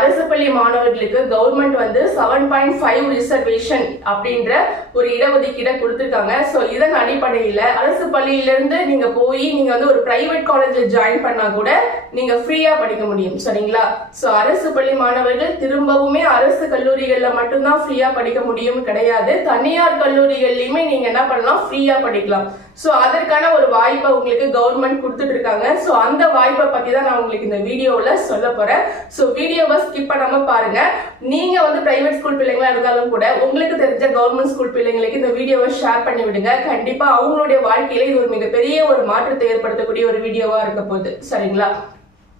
அரசு பள்ளி மாணவர்களுக்கு கவர்மெண்ட் வந்து 7.5 ரிசர்வேஷன் அப்படின்ற ஒரு இடஒதுக்கீடை கொடுத்திருக்காங்க. சோ இதன் அடிப்படையில அரசு பள்ளியிலிருந்து நீங்க போய் நீங்க வந்து ஒரு பிரைவேட் காலேஜ்ல ஜாயின் பண்ணா கூட நீங்க ஃப்ரீயா படிக்க முடியும். சரிங்களா? சோ அரசு பள்ளி மாணவர்கள் திரும்பவுமே அரசு கல்லூரிகள்ல மட்டும்தான் ஃப்ரீயா படிக்க முடியும் கிடையாது. தனியார் கல்லூரிகள்லயுமே நீங்க என்ன பண்ணலாம், ஃப்ரீயா படிக்கலாம். சோ அதற்கான ஒரு வாய்ப்பை உங்களுக்கு கவர்மெண்ட் கொடுத்துட்டு இருக்காங்க. சோ அந்த வாய்ப்பை பத்தி தான் நான் உங்களுக்கு இந்த வீடியோல சொல்ல போறேன். சோ வீடியோவை ஸ்கிப் பண்ணாம பாருங்க. நீங்க வந்து பிரைவேட் ஸ்கூல் பிள்ளைங்களா இருந்தாலும் கூட உங்களுக்கு தெரிஞ்ச கவர்மெண்ட் ஸ்கூல் பிள்ளைங்களுக்கு இந்த வீடியோவை ஷேர் பண்ணி விடுங்க. கண்டிப்பா அவங்களுடைய வாழ்க்கையில இது ஒரு மிகப்பெரிய ஒரு மாற்றத்தை ஏற்படுத்தக்கூடிய ஒரு வீடியோவா இருக்க போகுது. சரிங்களா?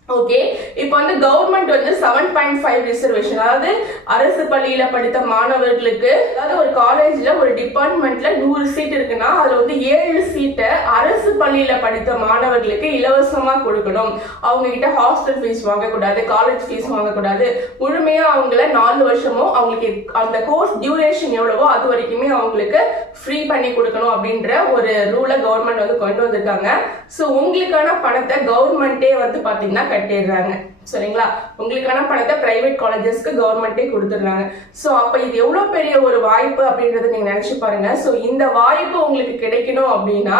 ஓகே, இப்போ வந்து கவர்மெண்ட் வந்து 7.5 ரிசர்வேஷன், அதாவது அரசு பள்ளியில படித்த மாணவர்களுக்கு, அதாவது ஒரு காலேஜ்ல ஒரு டிபார்ட்மெண்ட்ல 100 சீட் இருக்குன்னா அதுல வந்து 7 சீட்டை அரசு பள்ளியில படித்த மாணவர்களுக்கு இலவசமா கொடுக்கணும். அவங்க கிட்ட ஹாஸ்டல் ஃபீஸ் வாங்கக்கூடாது, காலேஜ் ஃபீஸ் வாங்கக்கூடாது. முழுமையா அவங்கள 4 வருஷமும் அவங்களுக்கு அந்த கோர்ஸ் டியூரேஷன் எவ்வளவோ அது வரைக்குமே அவங்களுக்கு ஃப்ரீ பண்ணி கொடுக்கணும் அப்படின்ற ஒரு ரூலை கவர்மெண்ட் வந்து கொண்டு வந்திருக்காங்க. ஸோ உங்களுக்கான பணத்தை கவர்மெண்டே வந்து பாத்தீங்கன்னா கட்டிடுறாங்க. சரிங்களா? உங்களுக்கான பணத்தை பிரைவேட் காலேஜஸ்க்கு கவர்மெண்டே கொடுத்துடுறாங்க. சோ அப்ப இது எவ்வளவு பெரிய ஒரு வாய்ப்பு அப்படின்றத நீங்க நினைச்சு பாருங்க. சோ இந்த வாய்ப்பு உங்களுக்கு கிடைக்கணும் அப்படின்னா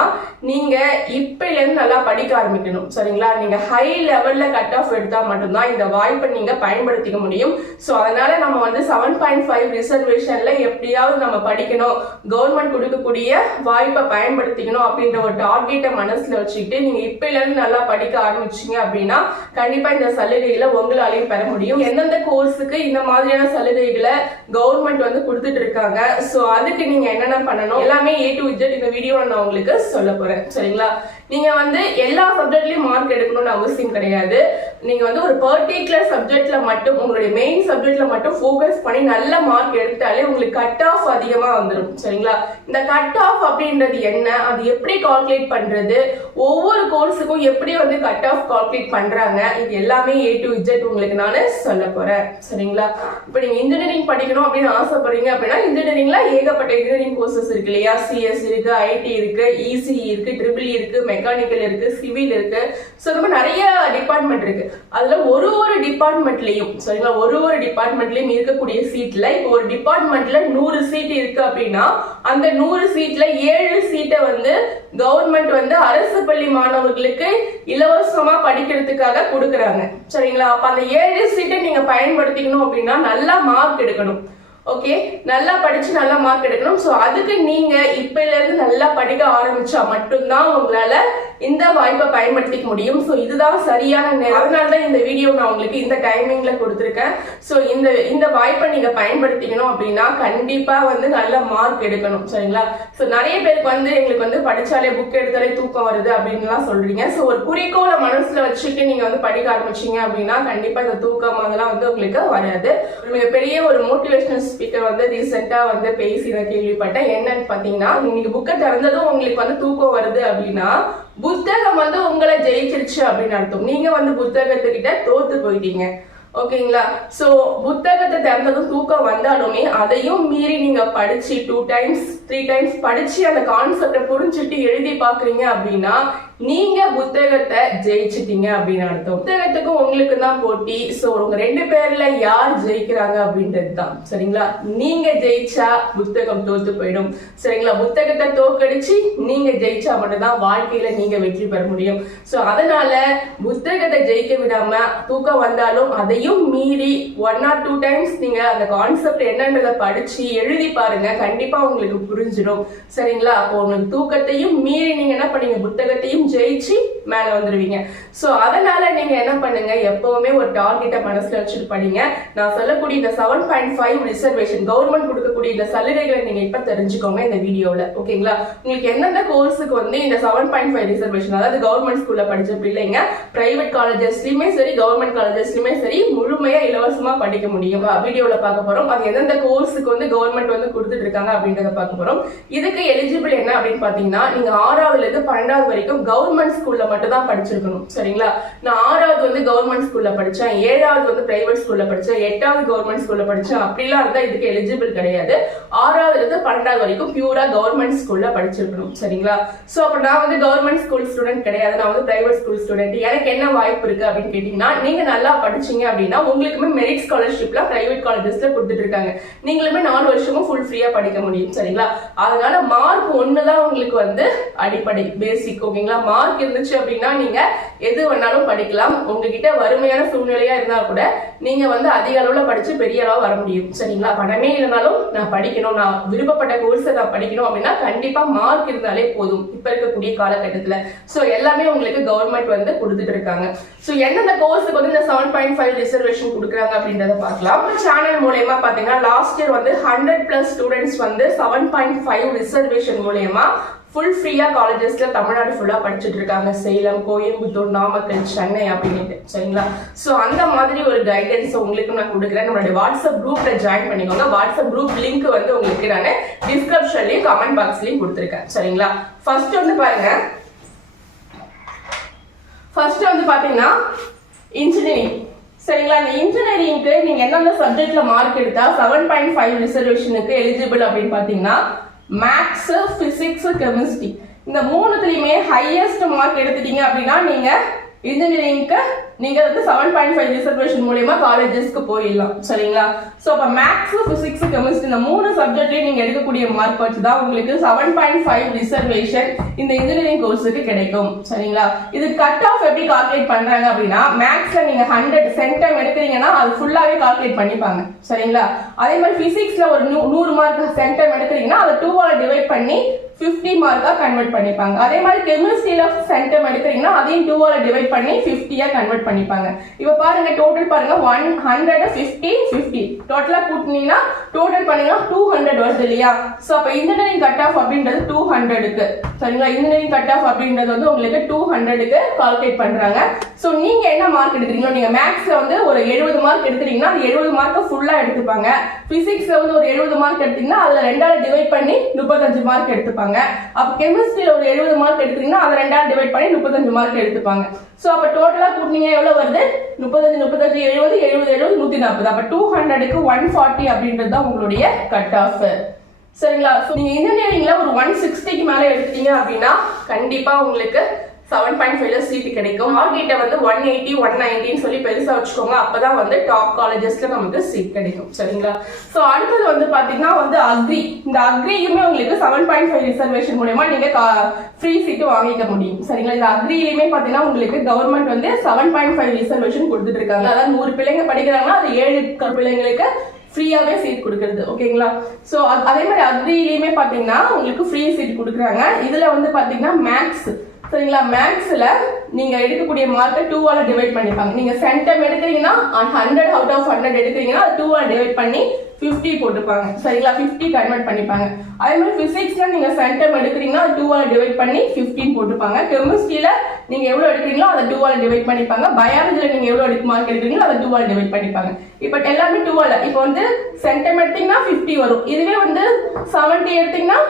நீங்க இப்பல இருந்து நல்லா படிக்க ஆரம்பிக்கணும். சரிங்களா? நீங்க ஹை லெவல்ல கட் ஆஃப் எடுத்தா மட்டும்தான் இந்த வாய்ப்பை நீங்க பயன்படுத்திக்க முடியும். சோ அதனால நம்ம வந்து 7.5 ரிசர்வேஷன்ல எப்படியாவது நம்ம படிக்கணும், கவர்மெண்ட் கொடுக்கக்கூடிய வாய்ப்பை பயன்படுத்திக்கணும் அப்படின்ற ஒரு டார்கெட்டை மனசுல வச்சுக்கிட்டு நீங்க இப்பல இருந்து நல்லா படிக்க ஆரம்பிச்சீங்க அப்படின்னா கண்டிப்பா இந்த சலுகைகளை உங்களாலையும் பெற முடியும். எந்தெந்த கோர்ஸுக்கு இந்த மாதிரியான சலுகைகளை கவர்மெண்ட் வந்து கொடுத்துட்டு இருக்காங்க, சோ அதுக்கு நீங்க என்னென்ன பண்ணணும் எல்லாமே A to Z இந்த வீடியோல நான் உங்களுக்கு சொல்ல போறேன். சரிங்களா? நீங்க வந்து எல்லா சப்ஜெக்ட்லயும் மார்க் எடுக்கணும்னு அவசியம் கிடையாது. நீங்க வந்து ஒரு பர்டிகுலர் சப்ஜெக்ட்ல மட்டும், உங்களுடைய மெயின் சப்ஜெக்ட்ல மட்டும் ஃபோக்கஸ் பண்ணி நல்ல மார்க் எடுத்தாலே உங்களுக்கு கட் ஆஃப் அதிகமா வந்துடும். சரிங்களா? இந்த கட் ஆஃப் அப்படின்றது என்ன, அது எப்படி கால்குலேட் பண்றது, ஒவ்வொரு கோர்ஸுக்கும் எப்படி வந்து கட் ஆஃப் கால்குலேட் பண்றாங்க, இது எல்லாமே A to Z உங்களுக்கு நான் சொல்ல போறேன். சரிங்களா? இப்போ நீங்க இன்ஜினியரிங் படிக்கணும் அப்படின்னு ஆசைப்படுறீங்க அப்படின்னா இன்ஜினியரிங்ல ஏகப்பட்ட இன்ஜினியரிங் கோர்சஸ் இருக்கு இல்லையா? CS இருக்கு, IT இருக்கு, ECE இருக்கு, EEE இருக்கு, மெக்கானிக்கல் இருக்கு, சிவில் இருக்கு. சோ இந்த மாதிரி நிறைய டிபார்ட்மெண்ட் இருக்கு. அதுல ஒரு டிபார்ட்மெண்ட்லயும், சரிங்களா, ஒரு டிபார்ட்மெண்ட்லயும் இருக்கக்கூடிய சீட்ல இப்போ ஒரு டிபார்ட்மெண்ட்ல 100 சீட் இருக்கு அப்படின்னா அந்த 100 சீட்ல 7 சீட்டை வந்து கவர்மெண்ட் வந்து அரசு பள்ளி மாணவர்களுக்கு இலவசமா படிக்கிறதுக்காக கொடுக்கறாங்க. சரிங்களா? அப்ப அந்த 7 சீட்டை நீங்க பயன்படுத்திக்கணும் அப்படின்னா நல்லா மார்க் எடுக்கணும். ஓகே, நல்லா படிச்சு நல்லா மார்க் எடுக்கணும். சோ அதுக்கு நீங்க இப்பல இருந்து நல்லா படிக்க ஆரம்பிச்சா மட்டும்தான் உங்களால இந்த வாய்ப்பை பயன்படுத்திக்க முடியும். சோ இதுதான் சரியான நேரம். அதனாலதான் இந்த வீடியோ நான் உங்களுக்கு இந்த டைமிங்ல கொடுத்துருக்கேன். சோ இந்த வாய்ப்பை நீங்க பயன்படுத்திக்கணும் அப்படின்னா கண்டிப்பா வந்து நல்ல மார்க் எடுக்கணும். சரிங்களா? சோ நிறைய பேருக்கு வந்து எங்களுக்கு வந்து படிச்சாலே புக் எடுத்தாலே தூக்கம் வருது அப்படின்லாம் சொல்றீங்க. சோ ஒரு குறிக்கோளை மனசுல வச்சுட்டு நீங்க வந்து படிக்க ஆரம்பிச்சீங்க அப்படின்னா கண்டிப்பா இந்த தூக்கம் அதெல்லாம் வந்து உங்களுக்கு வராது. மிகப்பெரிய ஒரு மோட்டிவேஷனல் ஸ்பீக்கர் வந்து ரீசெண்டா வந்து பேசி நான் கேள்விப்பட்டேன். என்னன்னு பாத்தீங்கன்னா, நீங்க புக்கை திறந்ததும் உங்களுக்கு வந்து தூக்கம் வருது அப்படின்னா புத்தகம் வந்து உங்களை ஜெயிச்சிருச்சு அப்படின்னு அர்த்தம். நீங்க வந்து புத்தகத்துக்கிட்ட தோத்து போயிட்டீங்க. ஓகேங்களா? சோ புத்தகத்தை திறந்ததும் தூக்கம் வந்தாலுமே அதையும் மீறி நீங்க படிச்சு 2 times 3 times படிச்சு அந்த கான்செப்டை புரிஞ்சுட்டு எழுதி பாக்குறீங்க அப்படின்னா நீங்க புத்தகத்தை ஜெயிச்சிட்டீங்க அப்படின்னு அர்த்தம். புத்தகத்துக்கும் உங்களுக்கு தான் போட்டி. சோ உங்க 2 பேர்ல யார் ஜெயிக்கிறாங்க அப்படின்றது தான். சரிங்களா? நீங்க ஜெயிச்சா புத்தகம் தோத்து போயிடும். சரிங்களா? புத்தகத்தை தோக்கடிச்சு நீங்க ஜெயிச்சா மட்டும்தான் வாழ்க்கையில நீங்க வெற்றி பெற முடியும். சோ அதனால புத்தகத்தை ஜெயிக்க விடாம தூக்கம் வந்தாலும் அதையும் மீறி 1 or 2 times நீங்க அந்த கான்செப்ட் என்னன்றதை படிச்சு எழுதி பாருங்க. கண்டிப்பா உங்களுக்கு புரிஞ்சிடும். சரிங்களா? அப்போ உங்களுக்கு தூக்கத்தையும் மீறி நீங்க என்ன பண்ணீங்க, புத்தகத்தையும் ஜெயிச்சு மேல வந்துருவீங்க. சோ அதனால நீங்க என்ன பண்ணுங்க, எப்பவுமே ஒரு டார்கெட்டை மனசுல வச்சுட்டு படிங்க. நான் சொல்லக்கூடிய இந்த 7.5 ரிசர்வேஷன் கவர்மெண்ட் கொடுக்கக்கூடிய இந்த சலுகைகளை நீங்க இப்ப தெரிஞ்சுக்கோங்க இந்த வீடியோல. ஓகேங்களா? உங்களுக்கு எந்தெந்த கோர்ஸுக்கு வந்து இந்த 7.5 ரிசர்வேஷன், அதாவது கவர்மெண்ட் ஸ்கூல்ல படிச்ச பிள்ளைங்க பிரைவேட் காலேஜஸ்லயுமே சரி கவர்மெண்ட் காலேஜஸ்லயுமே சரி முழுமையா இலவசமா படிக்க முடியும் வீடியோல பார்க்க போறோம். அது எந்தெந்த கோர்ஸுக்கு வந்து கவர்மெண்ட் வந்து கொடுத்துட்டு இருக்காங்க அப்படின்றத பார்க்க போறோம். இதுக்கு எலிஜிபிள் என்ன அப்படின்னு பாத்தீங்கன்னா, நீங்க 6வது இருந்து 12வது வரைக்கும் கவர்மெண்ட் ஸ்கூல்ல மட்டும் தான் படிச்சிருக்கணும். சரிங்களா? நான் 6வது வந்து கவர்மெண்ட் ஸ்கூல்ல படிச்சேன், 7வது வந்து பிரைவேட் ஸ்கூல்ல படிச்சேன், 8வது கவர்மெண்ட் ஸ்கூல்ல படிச்சேன் அப்படிலாம் இருந்தா இதுக்கு எலிஜிபிள் கிடையாது. 6வதுல இருந்து 12வது வரைக்கும் பியூரா கவர்மெண்ட் ஸ்கூல்ல படிச்சிருக்கணும். சரிங்களா? சோ அப்ப நான் வந்து கவர்மெண்ட் ஸ்கூல் ஸ்டூடெண்ட் கிடையாது, நான் வந்து பிரைவேட் ஸ்கூல் ஸ்டூடெண்ட். எனக்கு என்ன வாய்ப்பு இருக்கு அப்படின்னு கேட்டீங்கன்னா, நீங்க நல்லா படிச்சீங்க அப்படின்னா உங்களுக்குமே மெரிட் ஸ்காலர்ஷிப்ல பிரைவேட் காலேஜஸ்ல கொடுத்துட்டு இருக்காங்க. நீங்களுமே 4 வருஷமும் ஃபுல் ஃப்ரீயா படிக்க முடியும். சரிங்களா? அதனால மார்க் 1 தான் உங்களுக்கு வந்து அடிப்படை பேசிக். ஓகேங்களா? மார்க் இருந்துச்சு அப்படின்னா நீங்க எது வேணாலும் படிக்கலாம். உங்ககிட்ட வறுமையான சூழ்நிலையா இருந்தா கூட நீங்க வந்து அதிக அளவுல படிச்சு பெரிய அளவு வர முடியும். சரிங்களா? பணமே இல்லைனாலும் நான் படிக்கணும், நான் விருப்பப்பட்ட கோர்ஸை நான் படிக்கணும் அப்படின்னா கண்டிப்பா மார்க் இருந்தாலே போதும் இப்ப இருக்கக்கூடிய காலகட்டத்துல. சோ எல்லாமே உங்களுக்கு கவர்மெண்ட் வந்து கொடுத்துட்டு இருக்காங்க. சோ எந்தெந்த கோர்ஸுக்கு வந்து இந்த 7.5 ரிசர்வேஷன் கொடுக்குறாங்க அப்படின்றத பார்க்கலாம். சேனல் மூலமா பாத்தீங்கன்னா லாஸ்ட் இயர் வந்து 100+ ஸ்டூடெண்ட்ஸ் வந்து 7.5 ரிசர்வேஷன் மூலமா ஃபுல் ஃப்ரீயா காலேஜஸ்ல தமிழ்நாடு ஃபுல்லா படிச்சுட்டு இருக்காங்க. சேலம், கோயம்புத்தூர், நாமக்கல், சென்னை அப்படின்ட்டு. சரிங்களா? சோ அந்த மாதிரி ஒரு கைடன்ஸ் உங்களுக்கு நான் கொடுக்குறேன். நம்மளுடைய வாட்ஸ்அப் குரூப்ல ஜாயின் பண்ணிக்கோங்க. வாட்ஸ்அப் குரூப் லிங்க் வந்து உங்களுக்கு நான் டிஸ்கிரிப்ஷன்லயும் கமெண்ட் பாக்ஸ்லயும் கொடுத்துருக்கேன். சரிங்களா? ஃபர்ஸ்ட் வந்து பாருங்க, ஃபர்ஸ்ட் வந்து பாத்தீங்கன்னா இன்ஜினியரிங். சரிங்களா? இந்த இன்ஜினியரிங்க்கு நீங்க எந்தெந்த சப்ஜெக்ட்ல மார்க் எடுத்தா 7.5 ரிசர்வேஷனுக்கு எலிஜிபிள் அப்படின்னு பாத்தீங்கன்னா, மேக்ஸ், பிசிக்ஸ், கெமிஸ்ட்ரி இந்த மூணுத்துலயுமே ஹையஸ்ட் மார்க் எடுத்துட்டீங்க அப்படின்னா நீங்க இன்ஜினியரிங்க்கு நீங்க வந்து 7.5 ரிசர்வேஷன் மூலமா காலேஜஸ்க்கு போயிடலாம். சரிங்களா? சோ அப்ப மேக்ஸ், பிசிக்ஸ், கெமிஸ்ட்ரி இந்த 3 சப்ஜெக்ட்லயும் நீங்க எடுக்கக்கூடிய மார்க் வச்சு தான் உங்களுக்கு 7.5 ரிசர்வேஷன் இந்த இன்ஜினியரிங் கோர்ஸுக்கு கிடைக்கும். சரிங்களா? இது கட் ஆஃப் எப்படி கால்குலேட் பண்றாங்க அப்படின்னா, மேக்ஸ்ல நீங்க 100 சென்டம் எடுக்கிறீங்கன்னா அது ஃபுல்லாவே கால்குலேட் பண்ணிப்பாங்க. சரிங்களா? அதே மாதிரி பிசிக்ஸ்ல ஒரு 100 மார்க் சென்டம் எடுக்கிறீங்கன்னா அதை 2ஆல டிவைட் பண்ணி 50 மார்க்கா கன்வெர்ட் பண்ணிப்பாங்க. அதே மாதிரி கெமிஸ்ட்ரியில சென்டம் எடுக்கிறீங்கன்னா அதையும் 2ஆல டிவைட் பண்ணி 50ஆ கன்வெர்ட் பண்ணிப்பாங்க. இப்ப பாருங்க, டோட்டல் பாருங்க 150 50 டோட்டலா கூட்டினீங்கன்னா டோட்டல் பண்ணீங்கன்னா 200 வருது இல்லையா? சோ அப்ப இன்ஜினியரிங் கட் ஆஃப் அப்படின்றது 200க்கு. சரிங்களா? இன்ஜினியரிங் கட் ஆஃப் அப்படின்றது வந்து உங்களுக்கு 200க்கு கால்குலேட் பண்றாங்க. சோ நீங்க என்ன மார்க் எடுக்கிறீங்களோ, நீங்க மேக்ஸ்ல வந்து ஒரு 70 மார்க் எடுக்கிறீங்கன்னா அது 70 மார்க் ஃபுல்லா எடுத்துப்பாங்க. பிசிக்ஸ்ல வந்து ஒரு 70 மார்க் எடுத்தீங்கன்னா அதுல 2ஆல டிவைட் பண்ணி 35 மார்க் எடுத்துப்பாங்க. அப்ப கெமிஸ்ட்ரியில ஒரு 70 மார்க் எடுத்தீங்கன்னா அதை 2ஆல டிவைட் பண்ணி 35 மார்க் எடுத்துப்பாங்க. சோ அப்ப டோட்டலா கூட்டினீங்க எவ்வளவு வருது? 35 35 70 70 70 140. அப்ப 200க்கு 140 அப்படின்றது தான் உங்களுடைய கட் ஆஃப். சரிங்களா? சோ நீங்க இன்ஜினியரிங்ல ஒரு 160க்கு மேல எடுத்தீங்க அப்படின்னா கண்டிப்பா உங்களுக்கு 7.5ல சீட் கிடைக்கும். மார்க்கெட்டை வந்து 180 190 சொல்லி பெருசா வச்சுக்கோங்க. அப்பதான் வந்து டாப் காலேஜஸ்ல நமக்கு சீட் கிடைக்கும். சரிங்களா? சோ அடுத்தது வந்து பாத்தீங்கன்னா வந்து அக்ரி. இந்த அக்ரியுமே உங்களுக்கு 7.5 ரிசர்வேஷன் மூலமா நீங்க ஃப்ரீ சீட் வாங்கிக்க முடியும். சரிங்களா? இந்த அக்ரியிலுமே பாத்தீங்கன்னா உங்களுக்கு கவர்மெண்ட் வந்து 7.5 ரிசர்வேஷன் கொடுத்துட்டு இருக்காங்க. அதாவது 100 பிள்ளைங்க படிக்கிறாங்கன்னா அது 7 பிள்ளைங்களுக்கு ஃப்ரீயாவே சீட் கொடுக்கறது. ஓகேங்களா? சோ அதே மாதிரி அக்ரியிலுமே பாத்தீங்கன்னா உங்களுக்கு ஃப்ரீ சீட் கொடுக்குறாங்க. இதுல வந்து பாத்தீங்கன்னா மேக்ஸ். சரிங்களா? மேக்ஸ்ல நீங்க எடுக்கக்கூடிய மார்க்கை 2ஆல டிவைட் பண்ணிப்பாங்க. நீங்க சென்டம் எடுக்கிறீங்கன்னா 100 அவுட் ஆஃப் 100 எடுக்கிறீங்கன்னா 2ஆல டிவைட் பண்ணி 50 போட்டுப்பாங்க. சரிங்களா? 50 கன்வெர்ட் பண்ணிப்பாங்க. அதே மாதிரி பிசிக்ஸ்ல நீங்க சென்டம் எடுக்கிறீங்கன்னா 2ஆல டிவைட் பண்ணி 15 போட்டுப்பாங்க. கெமிஸ்ட்ரியில நீங்க எவ்வளவு எடுக்கிறீங்களோ அதை 2ஆல டிவைட் பண்ணிப்பாங்க. பயாலஜில நீங்க எவ்வளவு மார்க் எடுக்கிறீங்களோ அதை 2ஆல டிவைட் பண்ணிப்பாங்க. இப்ப எல்லாமே 2ஆல. இப்போ வந்து சென்டம் எடுத்தீங்கன்னா 50 வரும். இதுவே வந்து 70 எடுத்தீங்கன்னா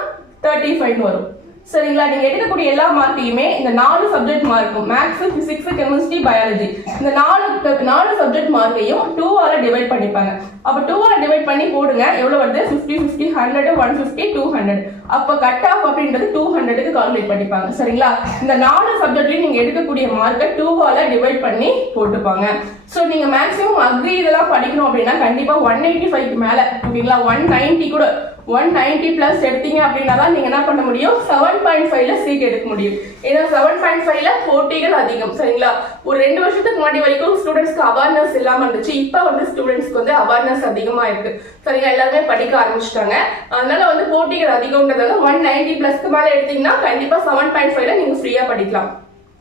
35 வரும். சரிங்களா? நீங்க எடுக்கக்கூடிய எல்லா மார்க்கையுமே இந்த 4 சப்ஜெக்ட் மார்க்கும் மேக்ஸ், பிசிக்ஸ், கெமிஸ்ட்ரி, பயாலஜி இந்த 4 சப்ஜெக்ட் மார்க்கையும் 2ஆல டிவைட் பண்ணிப்பாங்க. அப்ப 2ஆல டிவைட் பண்ணி போடுங்க எவ்வளவு வருது? 50 50 100 150 200. அப்ப கட் ஆஃப் அப்படின்றது 200க்கு கால்குலேட் பண்ணிப்பாங்க. சரிங்களா? இந்த 4 சப்ஜெக்ட்லயும் நீங்க எடுக்கக்கூடிய மார்க்கை 2ஆல டிவைட் பண்ணி போட்டுப்பாங்க. சோ நீங்க மேக்ஸிமம் அக்ரி இதெல்லாம் படிக்கணும் அப்படின்னா கண்டிப்பா 185க்கு மேல, ஓகேங்களா, 190 கூட 190+ எடுத்தீங்க அப்படின்னா தான் நீங்க என்ன பண்ண முடியும்? 7.5ல சீட் எடுக்க முடியும். ஏன்னா 7.5ல போட்டிகள் அதிகம். சரிங்களா? ஒரு 2 வருஷத்துக்கு முன்னாடி வரைக்கும் ஸ்டூடெண்ட்ஸ்க்கு அவேர்னஸ் இல்லாம இருந்துச்சு. இப்ப வந்து ஸ்டூடெண்ட்ஸ்க்கு வந்து அவேர்னஸ் அதிகமா இருக்கு. சரிங்களா? எல்லாருமே படிக்க ஆரம்பிச்சிட்டாங்க. அதனால வந்து போட்டிகள் அதிகம்ன்றதால 190+க்கு மேல எடுத்தீங்கன்னா கண்டிப்பா 7.5ல நீங்க ஃப்ரீயா படிக்கலாம்.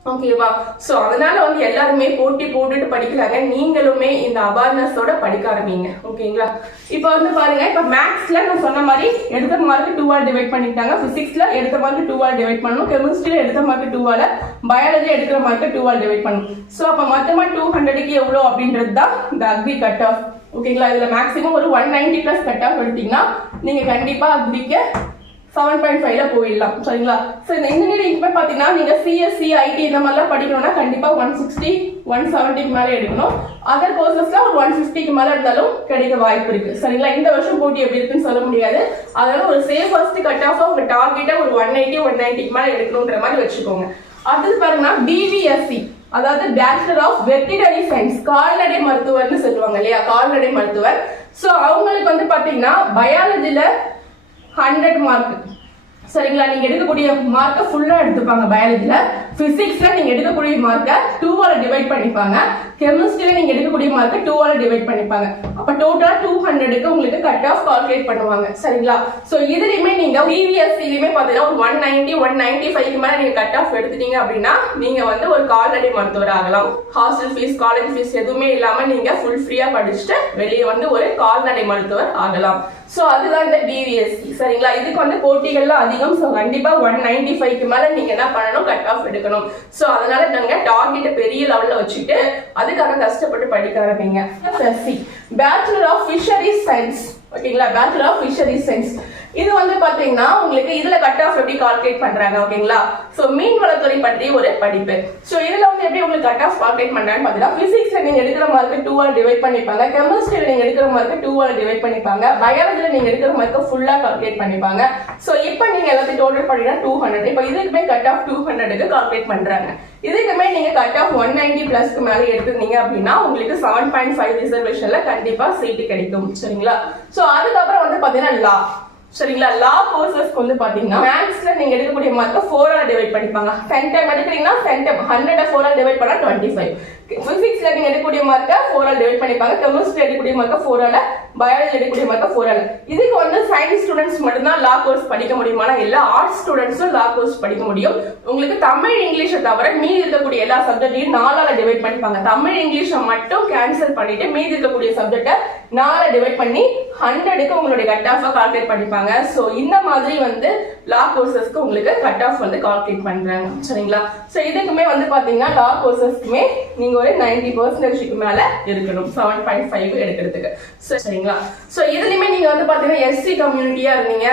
ஓகேவா? சோ அதனால வந்து எல்லாருமே போட்டி போட்டுட்டு படிக்கிறாங்க. நீங்களுமே இந்த அவேர்னஸோட படிக்க ஆரம்பிங்க. ஓகேங்களா? இப்போ வந்து பாருங்க, இப்ப மேக்ஸ்ல நான் சொன்ன மாதிரி எடுத்த மார்க் 2ஆல டிவைட் பண்ணிட்டாங்க. பிசிக்ஸ்ல எடுத்த மார்க் 2ஆல டிவைட் பண்ணணும். கெமிஸ்ட்ரியில எடுத்த மார்க் 2ஆல, பயாலஜி எடுக்கிற மார்க் 2ஆல டிவைட் பண்ணணும். சோ அப்ப மொத்தமா 200க்கு எவ்வளவு அப்படின்றது தான் இந்த அக்ரி கட் ஆஃப். ஓகேங்களா? இதுல மேக்ஸிமம் ஒரு 190+ கட் ஆஃப் எடுத்தீங்கன்னா நீங்க கண்டிப்பா அக்ரிக்கு 7.5ல போயிடலாம் சரிங்களா. ஸோ இந்த இன்ஜினியரிங் பார்த்தீங்கன்னா நீங்க சிஎஸ்சி ஐடி இந்த மாதிரிலாம் படிக்கணும்னா கண்டிப்பா 160 170க்கு மேலே எடுக்கணும். அதர் கோர்சஸ்ல ஒரு 150க்கு மேலே இருந்தாலும் கிடைக்க வாய்ப்பு இருக்கு சரிங்களா. இந்த வருஷம் போட்டி எப்படி இருக்குன்னு சொல்ல முடியாது. அதனால ஒரு சேஃபஸ்ட் கட் ஆஃப் உங்க டார்கெட்டை ஒரு 180 190க்கு மேலே எடுக்கணுன்ற மாதிரி வச்சுக்கோங்க. அடுத்தது பாருங்கன்னா பிவிஎஸ்சி, அதாவது பேச்சுலர் ஆஃப் வெட்டினரி சயின்ஸ், கால்நடை மருத்துவர்னு சொல்லுவாங்க இல்லையா, கால்நடை மருத்துவர். ஸோ அவங்களுக்கு வந்து பாத்தீங்கன்னா பயாலஜில 100 மார்க் சரிங்களா. நீங்க எடுக்கக்கூடிய மார்க்கை ஃபுல்லா எடுத்துப்பாங்க. பயாலஜில, பிசிக்ஸ்ல நீங்க எடுக்கக்கூடிய மார்க்கை 2ஆல டிவைட் பண்ணிப்பாங்க. கெமிஸ்ட்ரியில நீங்க எடுக்கக்கூடிய மார்க்கை 2ஆல டிவைட் பண்ணிப்பாங்க. அப்ப டோட்டலா 200க்கு உங்களுக்கு கட் ஆஃப் கால்குலேட் பண்ணுவாங்க சரிங்களா. சோ இதுலயுமே நீங்க பிவிஎஸ்சிலயுமே பாத்தீங்கன்னா ஒரு 190 195க்கு மேல நீங்க கட் ஆஃப் எடுத்துட்டீங்க அப்படின்னா நீங்க வந்து ஒரு கால்நடை மருத்துவர் ஆகலாம். ஹாஸ்டல் ஃபீஸ் காலேஜ் ஃபீஸ் எதுவுமே இல்லாம நீங்க ஃபுல் ஃப்ரீயா படிச்சுட்டு வெளியே வந்து ஒரு கால்நடை மருத்துவர் ஆகலாம். சோ அதுதான் இந்த பிவிஎஸ்சி சரிங்களா. இதுக்கு வந்து போட்டிகள்லாம் அதிகம். சோ கண்டிப்பா 195க்கு மேல நீங்க என்ன பண்ணணும், கட் ஆஃப் எடுக்கணும். சோ அதனால நாங்க டார்கெட் பெரிய லெவல்ல வச்சுட்டு அதுக்காக கஷ்டப்பட்டு படிக்க ஆரம்பிங்க. பேச்சுலர் ஆஃப் ஃபிஷரிஸ் சயின்ஸ் ஓகேங்களா. பேச்சுலர் ஆஃப் ஃபிஷரிஸ் சயின்ஸ் இது வந்து பாத்தீங்கன்னா உங்களுக்கு இதுல கட் ஆஃப் எப்படி கால்குலேட் பண்றாங்க ஓகேங்களா. சோ மீன் வளத்துறை பற்றி ஒரு படிப்பு. சோ இதுல வந்து எப்படி உங்களுக்கு கட் ஆஃப் கால்குலேட் பண்றாங்கன்னு பாத்தீங்கன்னா பிசிக்ஸ்ல நீங்க எடுக்கிற மார்க்கு 2ஆல டிவைட் பண்ணிப்பாங்க. கெமிஸ்ட்ரியில நீங்க எடுக்கிற மார்க்கு 2ஆல டிவைட் பண்ணிப்பாங்க. பயாலஜில நீங்க எடுக்கிற மார்க்கு ஃபுல்லா கால்குலேட் பண்ணிப்பாங்க. சோ இப்போ நீங்க எல்லாத்தையும் டோட்டல் பண்ணீங்கன்னா 200. இப்போ இதுக்குமே கட் ஆஃப் 200க்கு கால்குலேட் பண்றாங்க. இதுக்குமே நீங்க கட் ஆஃப் 190 பிளஸ்க்கு மேல எடுத்துட்டீங்க அப்படின்னா உங்களுக்கு 7.5 ரிசர்வேஷன்ல கண்டிப்பா சீட்டு கிடைக்கும் சரிங்களா. சோ அதுக்கப்புறம் வந்து பாத்தீங்கன்னா லா சரிங்களா. லா கோர்சஸ்க்கு வந்து பாத்தீங்கன்னா மேத்ஸ்ல நீங்க எடுக்கக்கூடிய மார்க்க 4ஆல டிவைட் பண்ணிப்பாங்க. சென்டம் எடுக்கிறீங்கன்னா சென்டம் 100 4ஆல டிவைட் பண்ணா 25. பிசிக்ஸ்ல நீங்க எடுக்கக்கூடிய மார்க்க 4ஆல டிவைட் பண்ணிப்பாங்க. கெமிஸ்ட்ரி எடுக்கக்கூடிய மார்க்க 4ஆல, பயாலஜி எடுக்கக்கூடிய மார்க்க 4ஆல. இதுக்கு வந்து சயின்ஸ் ஸ்டூடெண்ட்ஸ் மட்டும் தான் லா கோர்ஸ் படிக்க முடியுமானா எல்லா ஆர்ட்ஸ் ஸ்டூடெண்ட்ஸும் லா கோர்ஸ் படிக்க முடியும். உங்களுக்கு தமிழ் இங்கிலீஷை தவிர மீதி இருக்கக்கூடிய எல்லா சப்ஜெக்டையும் 4ஆல டிவைட் பண்ணிப்பாங்க. தமிழ் இங்கிலீஷை மட்டும் கேன்சல் பண்ணிட்டு மீதி இருக்கக்கூடிய சப்ஜெக்டை 4ஆல டிவைட் பண்ணி 100க்கு உங்களுடைய கட் ஆஃப் கால்குலேட் பண்ணிப்பாங்க. சோ இந்த மாதிரி வந்து லா கோர்சஸ்க்கு உங்களுக்கு கட் ஆஃப் வந்து கால்குலேட் பண்றாங்க சரிங்களா. சோ இதுக்குமே வந்து பாத்தீங்கன்னா லா கோர்சஸ்க்குமே நீங்க ஒரு 90% மேல இருக்கணும் 7.5 எடுக்கிறதுக்கு சரிங்களா. சோ இதுலயுமே நீங்க வந்து பாத்தீங்கன்னா எஸ்சி கம்யூனிட்டியா இருந்தீங்க,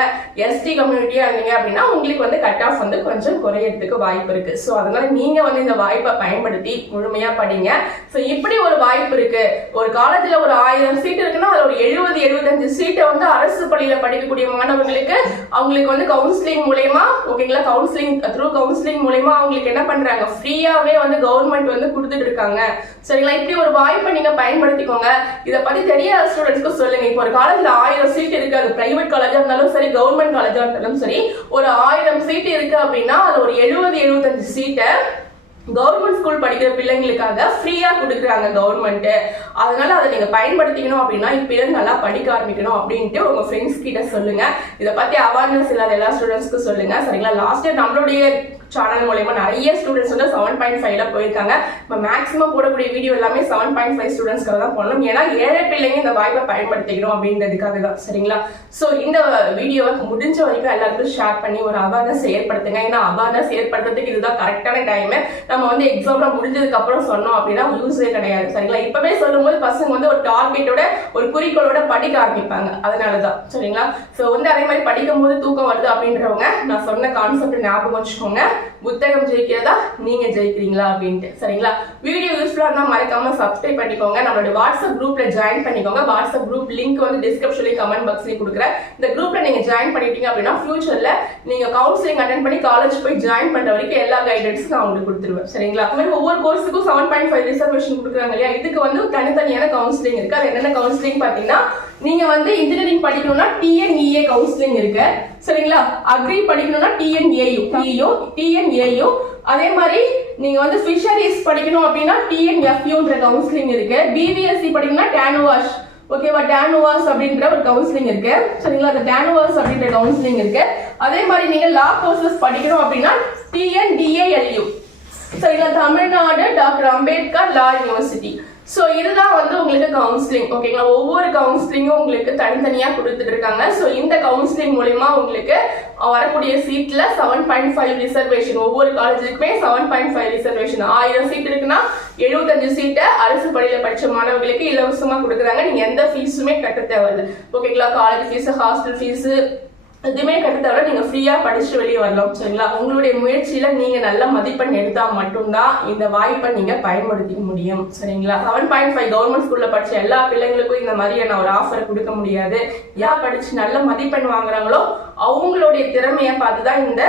எஸ்டி கம்யூனிட்டியா இருந்தீங்க அப்படின்னா உங்களுக்கு வந்து கட் ஆஃப் வந்து கொஞ்சம் குறையறதுக்கு வாய்ப்பு இருக்கு. சோ அதனால நீங்க வந்து இந்த வாய்ப்பை பயன்படுத்தி முழுமையா படிங்க. சோ இப்படி ஒரு வாய்ப்பு இருக்கு. ஒரு காலேஜ்ல ஒரு 1000 சீட் இருக்குன்னா அதுல ஒரு 70-75 சீட்டை வந்து அரசு பள்ளியில படிக்கக்கூடிய மாணவர்களுக்கு அவங்களுக்கு வந்து கவுன்சிலிங் மூலமா ஓகேங்களா, கவுன்சிலிங் மூலமா அவங்களுக்கு என்ன பண்றாங்க, ஃப்ரீயாவே வந்து கவர்மெண்ட் வந்து கொடுத்துட்டு இருக்காங்க சரிங்களா. இப்படி ஒரு வாய்ப்பை நீங்க பயன்படுத்திக்கோங்க. இதை பத்தி தெரியாத ஸ்டூடெண்ட்ஸ்க்கு சொல்லுங்க. இப்போ ஒரு காலேஜ்ல 1000 சீட் இருக்கு, அது பிரைவேட் காலேஜா இருந்தாலும் சரி கவர்மெண்ட் காலேஜா இருந்தாலும் சரி, ஒரு 1000 சீட் இருக்கு அப்படின்னா அது ஒரு 70-75 சீட்டை கவர்மெண்ட் ஸ்கூல் படிக்கிற பிள்ளைங்களுக்காக ஃப்ரீயா கொடுக்குறாங்க கவர்மெண்ட். அதனால அதை நீங்க பயன்படுத்திக்கணும் அப்படின்னா இப்ப நல்லா படிக்க ஆரம்பிக்கணும் அப்படின்ட்டு உங்க ஃப்ரெண்ட்ஸ் கிட்ட சொல்லுங்க. இதை பத்தி அவேர்னஸ் இல்லாத எல்லா ஸ்டூடெண்ட்ஸ்க்கும் சொல்லுங்க சரிங்களா. லாஸ்ட் இயர் நம்மளுடைய சேனல் மூலமா நிறைய ஸ்டூடெண்ட்ஸ் வந்து 7.5ல போயிருக்காங்க. இப்போ மேக்ஸிமம் போடக்கூடிய வீடியோ எல்லாமே 7.5 ஸ்டூடெண்ட்ஸ்க்காக தான் போடணும். ஏன்னா ஏழை பிள்ளைங்க இந்த வாய்ப்பை பயன்படுத்திக்கணும் அப்படின்றதுக்காக தான் சரிங்களா. ஸோ இந்த வீடியோவை முடிஞ்ச வரைக்கும் எல்லாருக்கும் ஷேர் பண்ணி ஒரு அவேர்னஸ் ஏற்படுத்துங்க. ஏன்னா அவேர்னஸ் ஏற்படுத்துறதுக்கு இதுதான் கரெக்டான டைம். நம்ம வந்து எக்ஸாம்ல முடிஞ்சதுக்கு அப்புறம் சொன்னோம் அப்படின்னா யூஸே கிடையாது சரிங்களா. இப்பவே சொல்லும் போது பசங்க வந்து ஒரு டார்கெட்டோட ஒரு குறிக்கோளோட படிக்க ஆரம்பிப்பாங்க. அதனாலதான் சரிங்களா. ஸோ வந்து அதே மாதிரி படிக்கும் போது தூக்கம் வருது அப்படின்றவங்க நான் சொன்ன கான்செப்ட் ஞாபகம் வச்சுக்கோங்க. புத்தகம் ஜெயிக்கிறதா நீங்க ஜெயிக்கிறீங்களா அப்படின்ட்டு சரிங்களா. வீடியோ யூஸ்ஃபுல்லா இருந்தா மறக்காம சப்ஸ்கிரைப் பண்ணிக்கோங்க. நம்மளோட வாட்ஸ்அப் குரூப்ல ஜாயின் பண்ணிக்கோங்க. வாட்ஸ்அப் குரூப் லிங்க் வந்து டிஸ்கிரிப்ஷன்லயும் கமெண்ட் பாக்ஸ்லயும் கொடுக்குறேன். இந்த குரூப்ல நீங்க ஜாயின் பண்ணிட்டீங்க அப்படின்னா ஃபியூச்சர்ல நீங்க கவுன்சிலிங் அட்டென்ட் பண்ணி காலேஜ் போய் ஜாயின் பண்ற வரைக்கும் எல்லா கைடன்ஸும் நான் உங்களுக்கு கொடுத்துருவேன் சரிங்களா. ஒவ்வொரு கோர்ஸுக்கும் 7.5 ரிசர்வேஷன் கொடுக்குறாங்க இல்லையா, இதுக்கு வந்து தனித்தனியான கவுன்சிலிங் இருக்கு. அது என்னென்ன கவுன்சிலிங் பாத்தீங்கன்னா, நீங்க வந்து இன்ஜினியரிங் படிக்கணும்னா டிஎன்இஏ கவுன்சிலிங் இருக்கு சரிங்களா. அக்ரி படிக்கணும்னா டிஎன்ஏயு. அதே மாதிரி நீங்க வந்து ஃபிஷரிஸ் படிக்கணும் அப்படின்னா டிஎன்எஃப்யூன்ற கவுன்சிலிங் இருக்கு. பிவிஎஸ்சி படிக்கணும்னா டானுவாஷ் ஓகேவா, டானுவாஸ் அப்படின்ற ஒரு கவுன்சிலிங் இருக்கு சரிங்களா. அந்த டானுவாஸ் அப்படின்ற கவுன்சிலிங் இருக்கு. அதே மாதிரி நீங்க லா கோர்சஸ் படிக்கணும் அப்படின்னா டிஎன்டிஏஎல்யூ சரிங்களா, தமிழ்நாடு டாக்டர் அம்பேத்கர் லா யூனிவர்சிட்டி. சோ இதுதான் வந்து உங்களுக்கு கவுன்சிலிங் ஓகேங்களா. ஒவ்வொரு கவுன்சிலிங்கும் உங்களுக்கு தனித்தனியா கொடுத்துட்டு இருக்காங்க. சோ இந்த கவுன்சிலிங் மூலமா உங்களுக்கு வரக்கூடிய சீட்ல 7.5 ரிசர்வேஷன், ஒவ்வொரு காலேஜுக்குமே 7.5 ரிசர்வேஷன். 1000 சீட் இருக்குன்னா 75 சீட்டை அரசு பள்ளியில படிச்ச மாணவர்களுக்கு இலவசமா கொடுக்குறாங்க. நீங்க எந்த ஃபீஸுமே கட்ட தேவையில்லை ஓகேங்களா. காலேஜ் ஃபீஸ், ஹாஸ்டல் ஃபீஸ், எதுவுமே கட்டுத்தவிர நீங்க ஃப்ரீயா படிச்சுட்டு வெளியே வரலாம். சரிங்களா? உங்களுடைய முயற்சியில நீங்க நல்ல மதிப்பெண் எடுத்தா மட்டும்தான் இந்த வாய்ப்பை நீங்க பயன்படுத்திக்க முடியும். சரிங்களா? 7.5 கவர்மெண்ட் ஸ்கூல்ல படிச்ச எல்லா பிள்ளைங்களுக்கும் இந்த மாதிரியான ஒரு ஆஃபர் கொடுக்க முடியாது. யார் படிச்சு நல்ல மதிப்பெண் வாங்குறாங்களோ அவங்களுடைய திறமையை பார்த்துதான் இந்த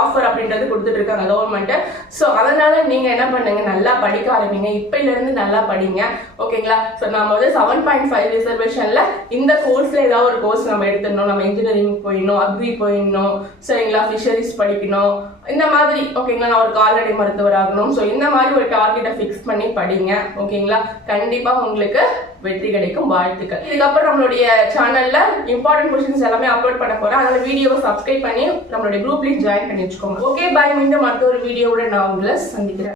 ஆஃபர் அப்படின்றது கொடுத்துட்டு இருக்காங்க கவர்மெண்ட். ஸோ அதனால நீங்க என்ன பண்ணுங்க, நல்லா படிக்க ஆரம்பிங்க, இப்பையில இருந்து நல்லா படிங்க. ஓகேங்களா? ஸோ நம்ம வந்து 7.5 ரிசர்வேஷன்ல இந்த கோர்ஸ்ல ஏதாவது ஒரு கோர்ஸ் நம்ம எடுத்துடணும், நம்ம இன்ஜினியரிங் போயிடணும், அக்ரி போயிடணும், சரிங்களா, ஃபிஷரிஸ் படிக்கணும், இந்த மாதிரி. ஓகேங்களா? நான் ஒரு கால்நடை மருத்துவர் ஆகணும். ஸோ இந்த மாதிரி ஒரு டார்கெட்டை ஃபிக்ஸ் பண்ணி படிங்க. ஓகேங்களா? கண்டிப்பா உங்களுக்கு வெற்றி கிடைக்கும். வாழ்த்துக்கள். இதுக்கப்புறம் நம்மளுடைய சேனல்ல இம்பார்ட்டன்ட் கொஸ்டின்ஸ் எல்லாமே அப்லோட் பண்ண போறேன். அதனால வீடியோவை சப்ஸ்கிரைப் பண்ணி நம்மளுடைய குரூப்லயும் ஜாயின் பண்ணி வச்சுக்கோங்க. ஓகே, பாய். மீண்டும் அடுத்த ஒரு வீடியோவோட நான் உங்களை சந்திக்கிறேன்.